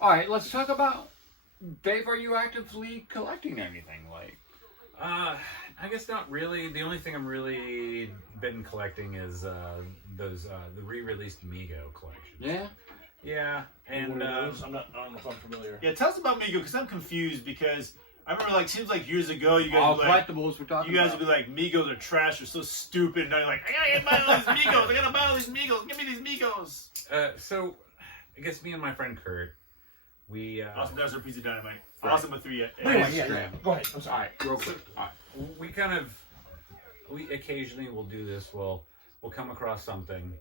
All right, let's talk about Dave. Are you actively collecting anything? Like, I guess not really. The only thing I'm really been collecting is those the re-released Mego collections. yeah. Yeah, and I don't know if I'm familiar. Yeah, tell us about Mego because I'm confused because I remember like seems like years ago you guys All would be like, collectibles we're talking you guys about. would be like Megos are trash, they're so stupid, and now you're like I gotta buy all these Megos, I gotta buy all these Megos, give me these Megos. so I guess me and my friend Kurt, we Awesome, that's our piece of dynamite. Right. Awesome with 3. Yeah. Go ahead. I'm All sorry. right, real quick. All right. we occasionally will do this. We'll come across something,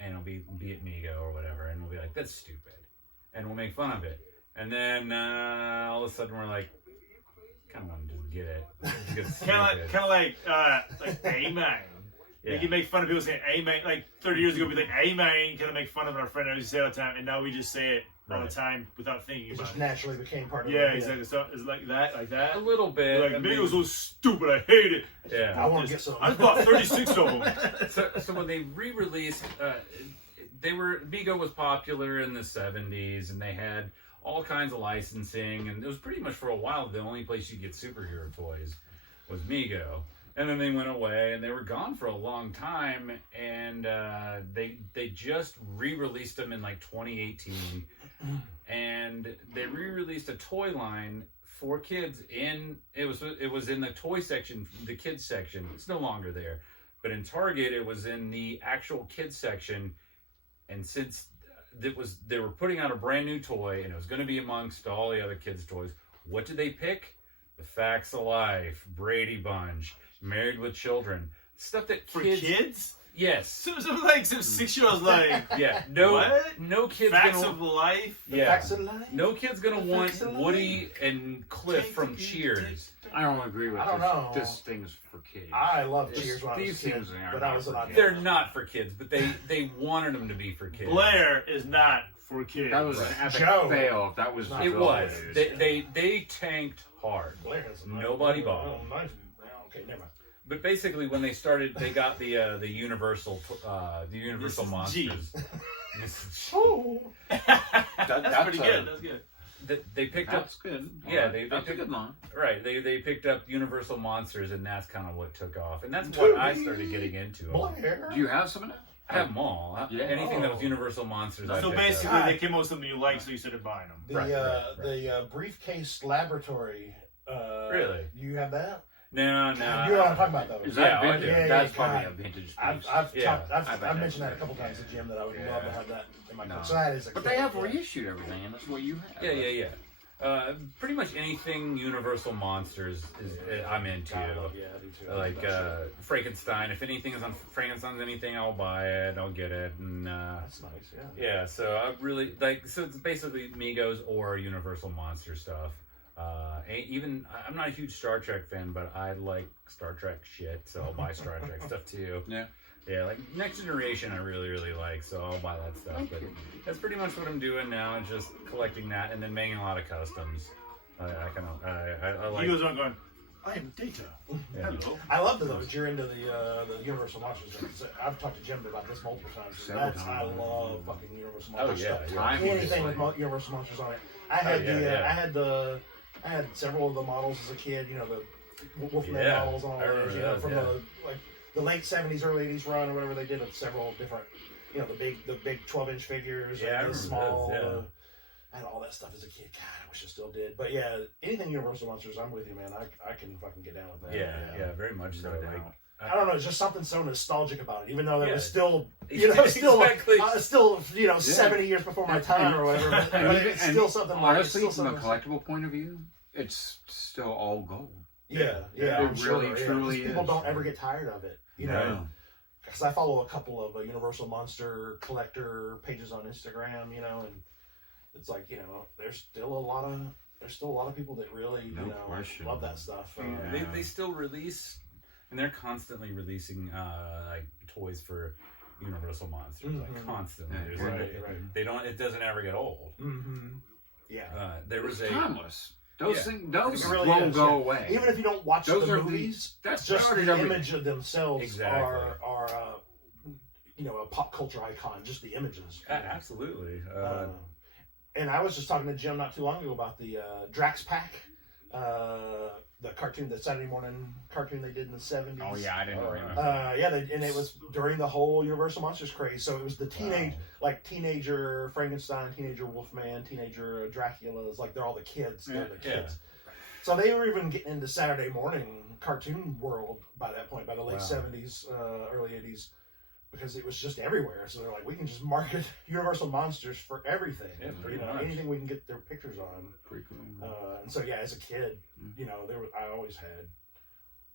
and it'll be it Mego or whatever, and we'll be like, that's stupid, and we'll make fun of it, and then all of a sudden we're like, come on, just get it. Kind of like amen. Yeah. We can make fun of people saying amen. Like 30 years ago, we'd be like amen, kind of make fun of our friend. I used to say all the time, and now we just say it all the time without thinking It about just it. naturally became part of Yeah, it. exactly. So it's like that, a little bit. Like I mean, Mego's so stupid, I hate it. yeah. I want to get some. I bought 36 of them. So when they re-released, Mego was popular in the 70s, and they had all kinds of licensing, and it was pretty much for a while the only place you get superhero toys was Mego. And then they went away, and they were gone for a long time, and they just re-released them in like 2018, and they re-released a toy line for kids it was in the toy section, the kids section. It's no longer there, but in Target it was in the actual kids section, and since they were putting out a brand new toy, and it was going to be amongst all the other kids' toys, what did they pick? The Facts of Life, Brady Bunch, Married with Children, stuff that For kids. kids? Yes. So like some 6-year-olds like Yeah. what? No kids Facts gonna. of life. Yeah. Facts of life? No kid's gonna want Facts of Woody and Cliff from Cheers. I don't agree with I don't this. know. This thing's for kids. I love Cheers when I was a These kid, things are but I not was for allowed kids. to. They're not for kids, but they wanted them to be for kids. Blair is not for kids. That was an epic Joe. fail. If that was It the was. goal. They tanked hard. Blair has some Nobody bought them. nice. Okay, never mind. But basically, when they started, they got the Universal Mrs. G. Monsters. Mrs. G. Oh. That's pretty good. That's good. They picked up. That's good. Yeah, Alright, they that's a picked- good line. Right, they picked up Universal Monsters, and that's kind of what took off, and that's what I started getting into. Blair. Do you have some of that? I have them all. Yeah. Anything that was Universal Monsters. I So picked up. basically, they came up with something you like, so you started buying them. The Right. the briefcase laboratory. Really? You have that? No. You know what I'm talking about, though. Is that Yeah, I vintage? do. That's Yeah, probably God. a vintage piece. I've Yeah. I've mentioned that a couple times to Jim that I would love to have that in my No. collection. So that is a But they have yeah. reissued everything, and that's what you have. Yeah. Pretty much anything Universal Monsters is I'm into. I do too. Like Frankenstein. If anything is on Frankenstein's anything, I'll buy it. I'll get it. And That's nice, yeah. yeah, so I really like. So it's basically Migos or Universal Monster stuff. Even I'm not a huge Star Trek fan, but I like Star Trek shit, so I'll buy Star Trek stuff too. Yeah, like Next Generation, I really like, so I'll buy that stuff. But that's pretty much what I'm doing now, is just collecting that and then making a lot of customs. I like. He goes on going, I am Data. Yeah. Hello. I love that you're into the Universal Monsters. I've talked to Jim about this multiple times. Several times. I love fucking Universal Oh, Monsters. yeah, stuff. Time Anything is with Universal Monsters on it. I had I had several of the models as a kid. You know, the Wolfman models and all I remember those. You know, those, from yeah. the late '70s, early '80s run or whatever they did with several different. You know, the big 12-inch figures. Yeah, I and remember the small. those, yeah. I had all that stuff as a kid. God, I wish I still did. But yeah, anything Universal Monsters, I'm with you, man. I can fucking get down with that. Yeah, very much so. No Like, doubt. I don't know. It's just something so nostalgic about it, even though that was still, Exactly. still 70 years before my time or whatever. But it's still something. Honestly, like, it's still from a something. collectible point of view, it's still all gold. Yeah, It I'm really, sure, yeah. 'Cause truly people is. don't ever get tired of it, you No. know. Because I follow a couple of Universal Monster collector pages on Instagram, you know, and it's like, you know, there's still a lot of people that really, No you know, question. love that stuff. They still release, and they're constantly releasing like toys for Universal Monsters, like constantly. Yeah, There's right, like, right. They don't. It doesn't ever get old. Mm-hmm. Yeah. There was a. Timeless. Those Yeah. things, those It really won't is, go yeah. away. Even if you don't watch Those the are movies, that's just started the everything. image of themselves Exactly. are a pop culture icon, just the images. Absolutely. And I was just talking to Jim not too long ago about the Drax Pack, the cartoon, the Saturday morning cartoon they did in the 70s. Oh yeah, I didn't know anything. And it was during the whole Universal Monsters craze. So it was the teenager Frankenstein, teenager Wolfman, teenager Dracula's, like they're all the kids. They're the kids. So they were even getting into Saturday morning cartoon world by that point, by the late 70s, early 80s. Because it was just everywhere, so they're like, we can just market Universal Monsters for everything. Yeah, pretty much. Anything we can get their pictures on. Pretty cool. And so as a kid, I always had,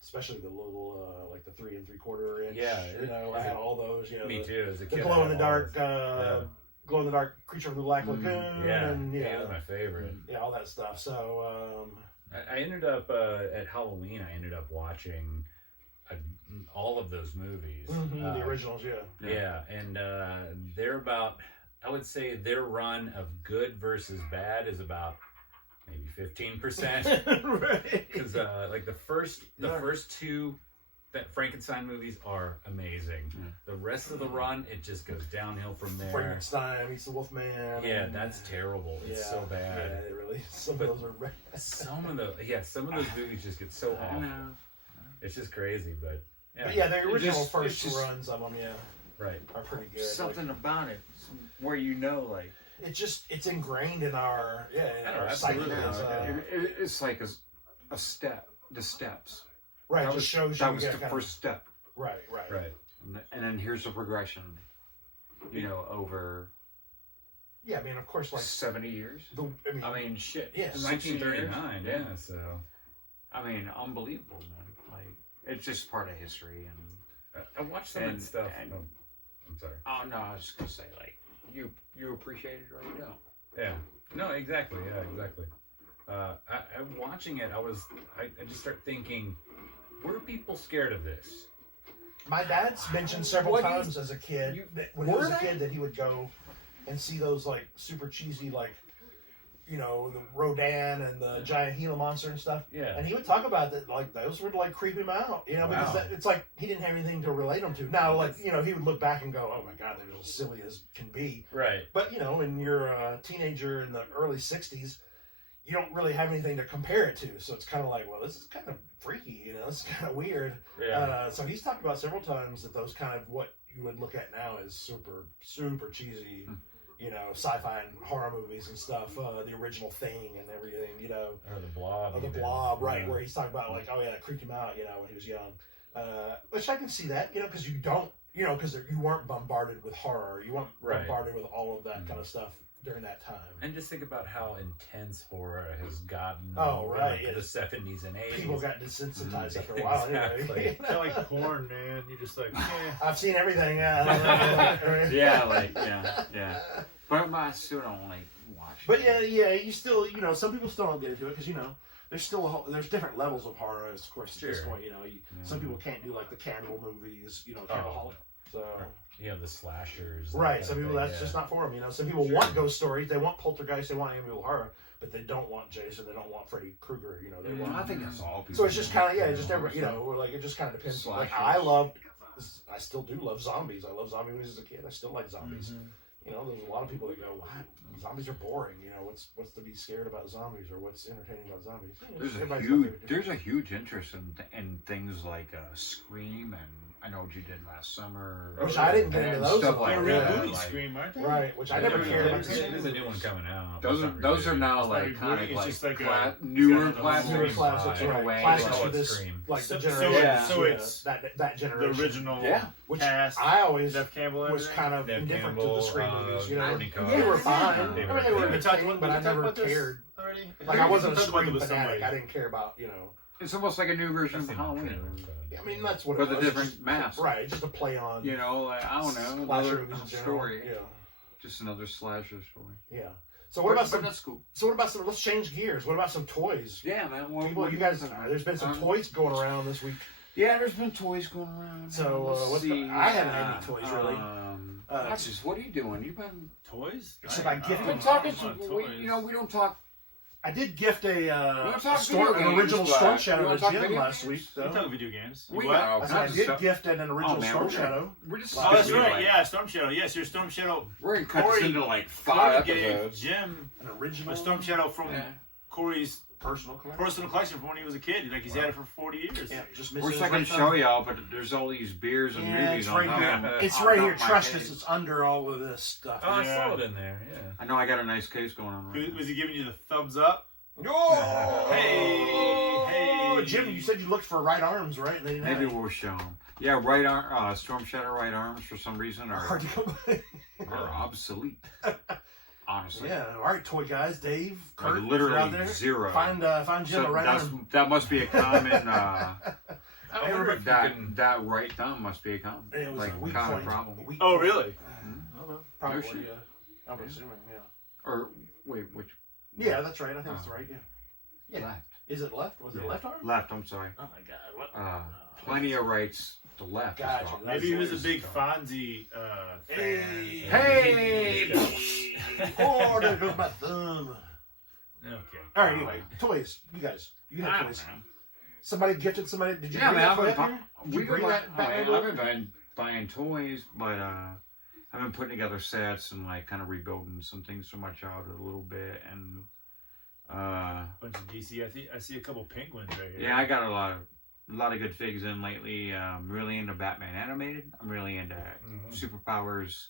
especially the little like the 3 3/4 inch. Yeah, I had all those. Me too. As a kid, the glow in the dark creature from the Black Lagoon. And, that was my favorite. Yeah, all that stuff. So I ended up at Halloween. I ended up watching all of those movies, the originals, yeah, and they're about, I would say their run of good versus bad is about maybe 15%, right? Because like the first 2 that Frankenstein movies are amazing. The rest of the run, it just goes downhill from there. Frankenstein meets the Wolfman. Yeah, that's terrible. It's so bad. Yeah, it really. Some of those are bad. Some of those movies just get so awful. It's just crazy, but the original first runs of them, right, are pretty good. Something about it where like it's ingrained in our psyche. It's like a step, the steps. Right, just shows you that was the first step. Right. And then here's the progression. Over. Yeah, I mean, of course, like 70 years. I mean, shit. Yeah, 1939. Yeah, so. I mean, unbelievable, man. Like, it's just part of history, and I watched some of that stuff. I'm sorry. Oh no, I was just gonna say, like, you appreciate it or you don't. Yeah. No, exactly. Yeah, exactly. I'm watching it. I just start thinking, were people scared of this? My dad's mentioned several times as a kid when he was a kid that he would go and see those like super cheesy like. The Rodan and the giant Gila monster and stuff. Yeah. And he would talk about that, like, those would, like, creep him out, because it's like he didn't have anything to relate them to. Now, like, he would look back and go, oh my God, they're as silly as can be. Right. But, when you're a teenager in the early 60s, you don't really have anything to compare it to. So it's kind of like, well, this is kind of freaky, this is kind of weird. Yeah. So he's talked about several times that those kind of what you would look at now is super, super cheesy. Sci-fi and horror movies and stuff, the original Thing and everything, Or the Blob. The Blob, right, where he's talking about, like, oh yeah, it creeped him out, when he was young. Which I can see that, because you don't, because you weren't bombarded with horror. You weren't bombarded with all of that kind of stuff during that time. And just think about how intense horror has gotten in the 70s and 80s. People got desensitized after a while. Exactly. Anyway. It's like porn, man. You're just like, I've seen everything. Yeah. But I still don't like watch. But you still, some people still don't get into it because there's different levels of horror. Of course, at this point, some people can't do like the cannibal movies, Cannibal. So the slashers. Right. Some people that's just not for them. Some people want ghost stories. They want poltergeist. They want amiable horror. But they don't want Jason. They don't want Freddy Krueger. They want. I think that's all people. So it's just kind of just every like it just kind of depends. Like I still do love zombies. I love zombie movies as a kid. I still like zombies. There's a lot of people that go, "What? Zombies are boring. What's to be scared about zombies, or what's entertaining about zombies?" There's a huge interest in things like Scream, and I know what you did last summer. Which I didn't get into those. Stuff like that. movie Scream, aren't they? Right. Which I never cared about. There's a new one coming out. Those are now like kind of it's just like newer Classics, classics in a way. Classics for this, like the generation. So it's that generation. The original which cast. I always Def Campbell was kind of indifferent to the Scream movies. They Cohen. were fine. They I mean, they were We entertaining, but I never cared. Already? Like I wasn't a talked about Scream it with fanatic. somebody. I didn't care about It's almost like a new version of Halloween. I mean, that's what With it was. a different mask. Right, just a play on. Like, I don't know, slasher another movies in general. story. Yeah. Just another slasher story. Yeah. So what about some? That's cool. So what about some? Let's change gears. What about some toys? Yeah, man. People, you guys, there's been some toys going around this week. Yeah, there's been toys going around. So I haven't had any toys really. What are you doing? You've been Toys? Should I gift We've them? been talking I don't to want toys. we don't talk I did gift wanna talk an video games, original but- Storm you Shadow wanna to talk Jim video last games? week. We Though. talk video games. We What? got all I kinds of did stuff. gift an original man, Storm we're Shadow. We're just Oh, that's we're right. like- Yeah, Storm Shadow. Yes, your Storm Shadow. We're gonna cut this Korey- into like 5 Korey gave episodes. Jim An original a Storm Shadow from Yeah. Corey's personal collection. personal collection from when he was a kid. Like he's had it for 40 years. Yeah, just We're missing second to his right show thumb. y'all, but there's all these beers and Yeah, movies it's on right here. top. It's on right top here. of my Trust case. us. It's under all of this stuff. Oh, I Yeah. saw it in there. Yeah. I know I got a nice case going on right now. Was he giving you the thumbs up? Oh, Hey. Jim, you said you looked for right arms, right? And they didn't Maybe have it. we'll show them. Yeah, right arm, Storm Shadow right arms for some reason Hard are, to come by. are obsolete. Honestly. Yeah, all right, toy guys, Dave, Like Kurt, out literally there. zero. Find Jim So a right arm. that must be a common. I wonder if you can. That right thumb must be a common, It was like a weak common point. problem. A weak Oh, point. really? I don't know. Probably. shit. I'm assuming. Yeah. Or wait, which? Yeah, that's right. I think that's right. Yeah. Yeah. Left. Is it left? Was it Yeah. left arm? Left. I'm sorry. Oh my God! What? Plenty of rights to left. as Gotcha. well. Maybe he was a big Sorry. Fonzie fan. Hey! Oh, there goes my thumb. Okay. All right. Anyway, toys. You guys. You I have don't toys. know. Somebody gifted somebody. Did you Yeah, bring man, that toy I've up been, here? Did you we bring got, that back I've over? been buying toys, but I've been putting together sets and like kind of rebuilding some things from my childhood a little bit, and Bunch of DC. I see a couple penguins right here. yeah, I got a lot of good figs in lately. I'm really into Batman animated. I'm really into superpowers.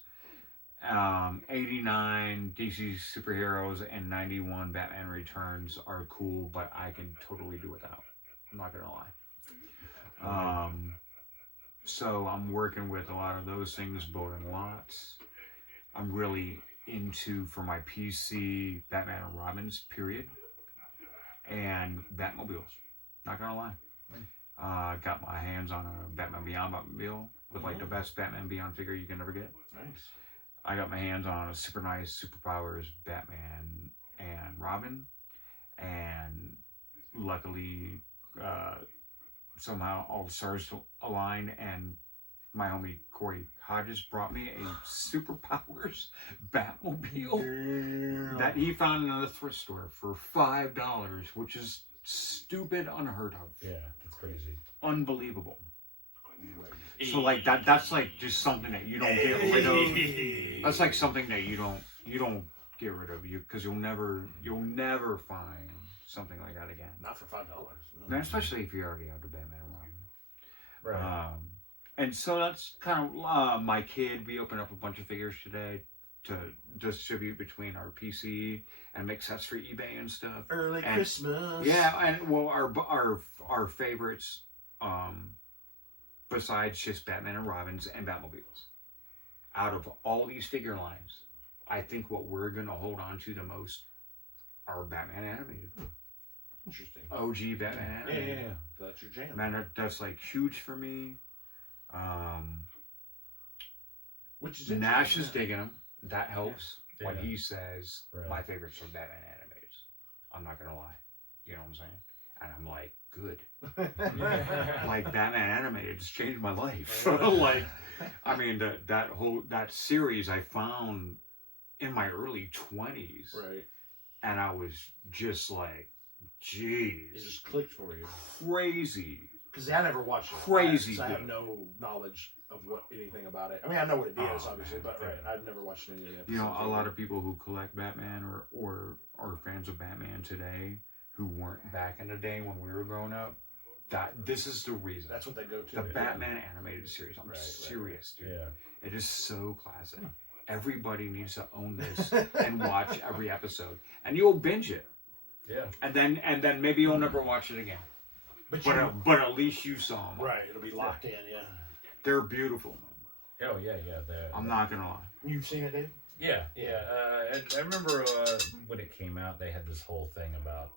89 DC superheroes and 91 Batman Returns are cool, but I can totally do without. I'm not gonna lie. So I'm working with a lot of those things, building lots. I'm really into, for my PC, Batman and Robins, period. And Batmobiles. Not gonna lie. Got my hands on a Batman Beyond Batmobile with like the best Batman Beyond figure you can ever get. Nice. I got my hands on a super nice Superpowers Batman and Robin. And luckily, somehow all the stars aligned, and my homie Corey Hodges brought me a Superpowers Batmobile that he found in another thrift store for $5, which is stupid, unheard of, Yeah, that's crazy. unbelievable. So like that's like just something that you don't get rid of. That's like something that you don't get rid of, because you'll never find something like that again. Not for $5. Man, especially if you already have the Batman and Robin. Right. And so that's kind of my kid. We opened up a bunch of figures today to distribute between our PC and make sets for eBay and stuff. Early And- Christmas. Yeah, and well, our favorites, besides just Batman and Robins and Batmobiles, out of all these figure lines, I think what we're gonna hold on to the most are Batman animated. Interesting. OG Batman animated. Yeah. That's your jam. Man, that's like huge for me. Which is Nash is interesting. digging them. That helps when Yeah. he says Right. my favorites are Batman animated. I'm not gonna lie. You know what I'm saying? And I'm like, good. Like Batman animated just changed my life. Like, I mean, that series I found in my early 20s, Right. and I was just like, It jeez, just clicked for you. crazy. Because I never watched it. Crazy I have good. no knowledge of anything about it. I mean, I know what it is, Oh, obviously, man. but right, I've never watched any of the episodes. You know, a lot of people who collect Batman or are fans of Batman today who weren't back in the day when we were growing up, this is the reason. That's what they go to. The Batman animated series. I'm serious, dude. Yeah. It is so classic. Everybody needs to own this and watch every episode, and you'll binge it. Yeah. And then maybe you'll never watch it again. But But at least you saw them. right, it'll be locked in, yeah. They're beautiful. Oh yeah, yeah. I'm not gonna lie. You've seen it, Dave? Yeah, yeah. I remember when it came out, they had this whole thing about,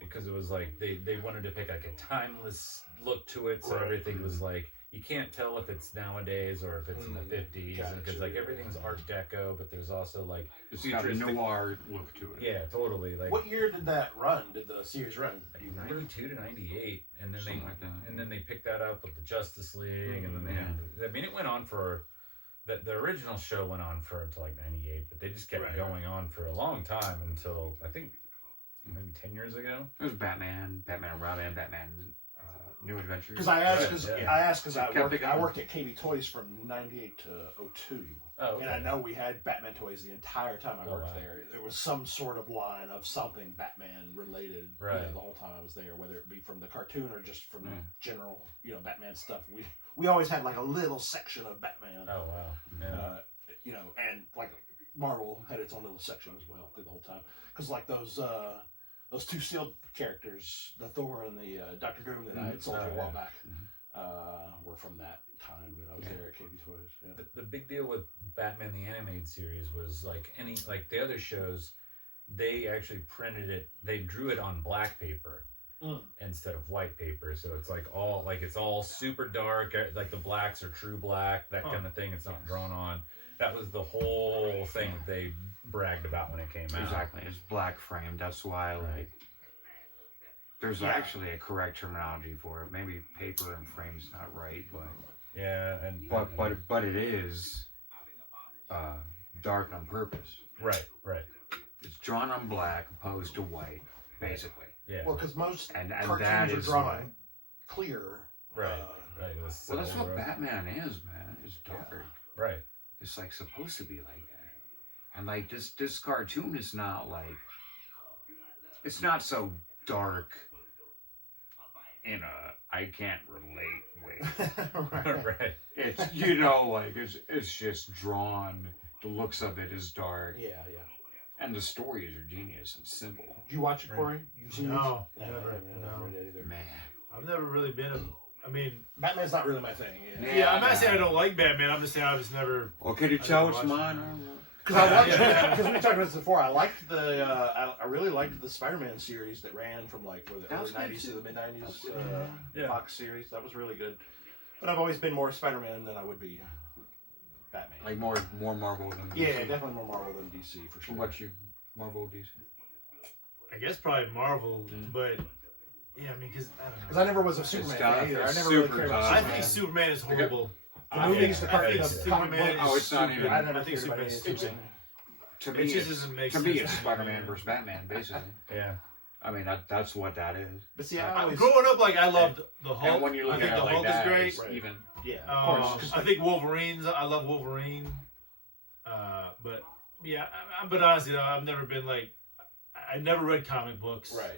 because it was like they wanted to pick like a timeless look to it, so Right. everything was like, you can't tell if it's nowadays or if it's in the 50s, Gotcha. because like everything's Art Deco, but there's also like It's got a futuristic- noir look to it. Yeah, totally. Like What year did that run? Did the series run? 92 to 98, and then Something like that. and then they picked that up with the Justice League, and then they had, I mean, it went on for the original show went on for until like 98, but they just kept Right. going on for a long time until I think maybe 10 years ago. It was Batman, Batman and Robin, Batman New Adventures. Because I asked, because Yeah. I worked at KB Toys from '98 to '02, Oh, okay. and I know we had Batman toys the entire time I worked wow. there. There was some sort of line of something Batman related, Right. the whole time I was there, whether it be from the cartoon or just from the general, Batman stuff. We always had like a little section of Batman. Oh, wow. Yeah. And like Marvel had its own little section as well through the whole time. Because like those two sealed characters, the Thor and the Doctor Doom that I had sold you a while back, were from that time that I was there at KB Toys. Yeah. The big deal with Batman the Animated Series was like the other shows, they actually printed it, they drew it on black paper instead of white paper. So it's it's all super dark, like the blacks are true black, that kind of thing. It's not drawn on. That was the whole thing that they bragged about when it came out. Exactly, it's black framed. That's why there's actually a correct terminology for it. Maybe paper and frame's not right, but but it is dark on purpose. Right. It's drawn on black opposed to white, basically. Yeah. Well, because most And cartoons that are is drawn clear. Right. Well, that's what Batman is, man. It's dark. Right. It's like supposed to be like that. And like this cartoon is not like, it's not so dark in a I can't relate way. Right. It's it's just drawn. The looks of it is dark. Yeah. And the stories are genius and simple. Did you watch it, Corey? You seen No, it? never. Never No. did either. Man. I've never really been I mean, Batman's not really my thing. yeah, I'm not saying I don't like Batman. I'm just saying I've just never. Well, could you I tell never it's watched mine? Because we talked about this before. I liked I really liked the Spider-Man series that ran from like the early '90s to the mid '90s. Fox series that was really good. But I've always been more Spider-Man than I would be Batman. Like more Marvel than DC. Yeah, definitely more Marvel than DC for sure. What about you? Marvel or DC? I guess probably Marvel, but yeah, I mean, because I don't know. Because I never was a Superman got fan either. I a never really super cared about tough. I Superman. think Superman is horrible. The movies, the I think comic Superman books. Oh, it's not even. I never I think cared about any Superman's of Superman. To It me, just it's, doesn't make to me, sense. it's Spider-Man versus Batman, basically. Yeah. I mean, that's what that is. But see, I always Growing up, like I loved the Hulk. And when you look I think at it the like Hulk that, is great. it's even. yeah, of course. I think Wolverine's. I love Wolverine. But yeah, but honestly, I've never been like. I never read comic books. Right.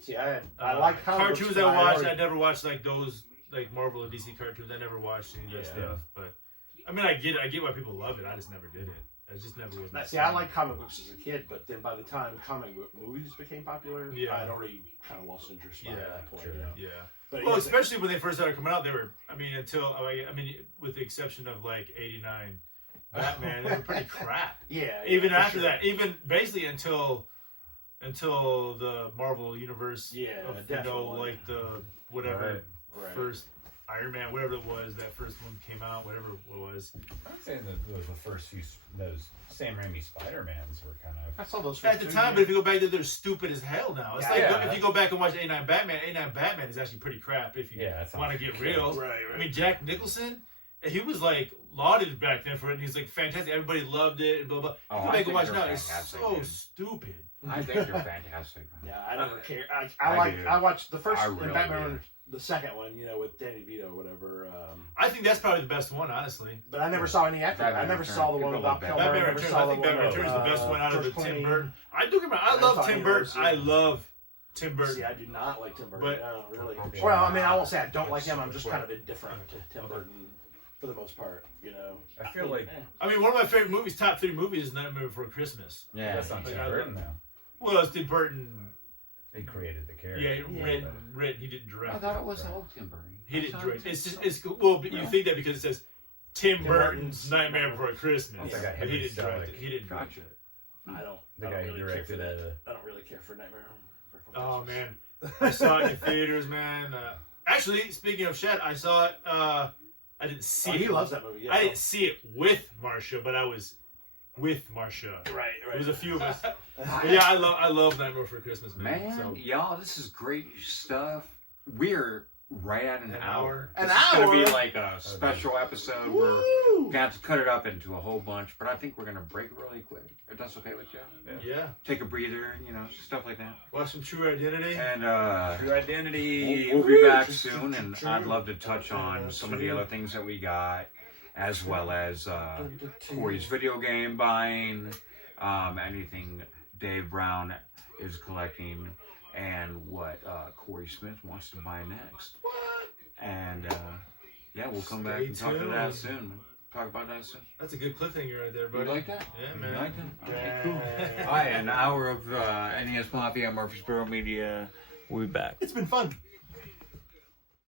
See, I like cartoons. I watched. I never watched like those like Marvel and DC cartoons. I never watched any of that stuff. But I mean, I get why people love it. I just never did it. I just never was. See, I liked comic books as a kid, but then by the time comic book movies became popular, I had already kind of lost interest by that point. Sure. You know? Yeah. But Well, especially when they first started coming out, they were. I mean, with the exception of like '89 Batman, they were pretty crap. Yeah. Even for after sure. that, even basically until the Marvel universe. Yeah, Of, definitely. like the whatever Right. first Iron Man, whatever it was, that first one came out, whatever it was. I'm saying that the first few those Sam Raimi Spider-Mans were kind of. I saw those At the time, but if you go back, they're stupid as hell now. It's like Yeah. if you go back and watch '89 Batman is actually pretty crap if you Yeah, want to get real. Right. I mean, Jack Nicholson, he was like lauded back then for it, and he's like fantastic. Everybody loved it, and blah blah. Oh, You go I back and think watch they're now, it's fantastic, so dude. stupid. I think they're fantastic. Yeah, I don't care. I I watched the first I really Batman, did. the second one, with Danny DeVito, whatever. I think that's probably the best one, honestly. But I never saw any after that. I Batman never Returns. saw the one People about love Kilmer. Batman never Returns. saw I the think one Batman with, Returns is the best one out of the George Tim Clooney. Burton. I love thought Tim he Burton. was, I love Tim Burton. See, I do not like Tim Burton. But- No, really. Yeah. Well, I mean, I won't say I don't like him. I'm just kind of indifferent to Tim Burton for the most part. I feel like I mean, one of my favorite movies, top 3 movies, is Nightmare Before Christmas. Yeah. that's not Like, Tim I Burton love- now. Well, it's Tim Burton. He created the character. Yeah, written. He didn't direct. I thought it was all Tim Burton. He didn't direct. It's just well, but you think that because it says Tim Burton's Nightmare Before Christmas, It's like a but he didn't Henry direct it. Selick. He didn't direct Gotcha. it. I don't. The I guy don't who really care for directed that. it. I don't really care for Nightmare. Before Oh Christmas. man, I saw it in theaters, man. Actually, speaking of shit, I saw it. I didn't see it. He loves that movie. Yeah. I didn't see it with Marcia, but I was with Marcia. Right. It was a few of us. But yeah, I love Nightmare Before Christmas, man. Man, So, y'all, this is great stuff. We're right at an hour. An This is going to hour? be like a special episode where Woo! we got to cut it up into a whole bunch, but I think we're going to break really quick. If that's okay with you? Yeah. Take a breather, you know, stuff like that. Watch some True Identity. And True Identity. we'll be back soon, and I'd love to touch on some of the other things that we got, as well as Corey's video game buying, anything Dave Brown is collecting, and what Corey Smith wants to buy next. And yeah, we'll come back and talk to that soon. Talk about that soon. That's a good cliffhanger right there, buddy. You like that? Yeah, man. You like that? Okay, cool. All right, an hour of NES Mafia, Murfreesboro Media. We'll be back. It's been fun.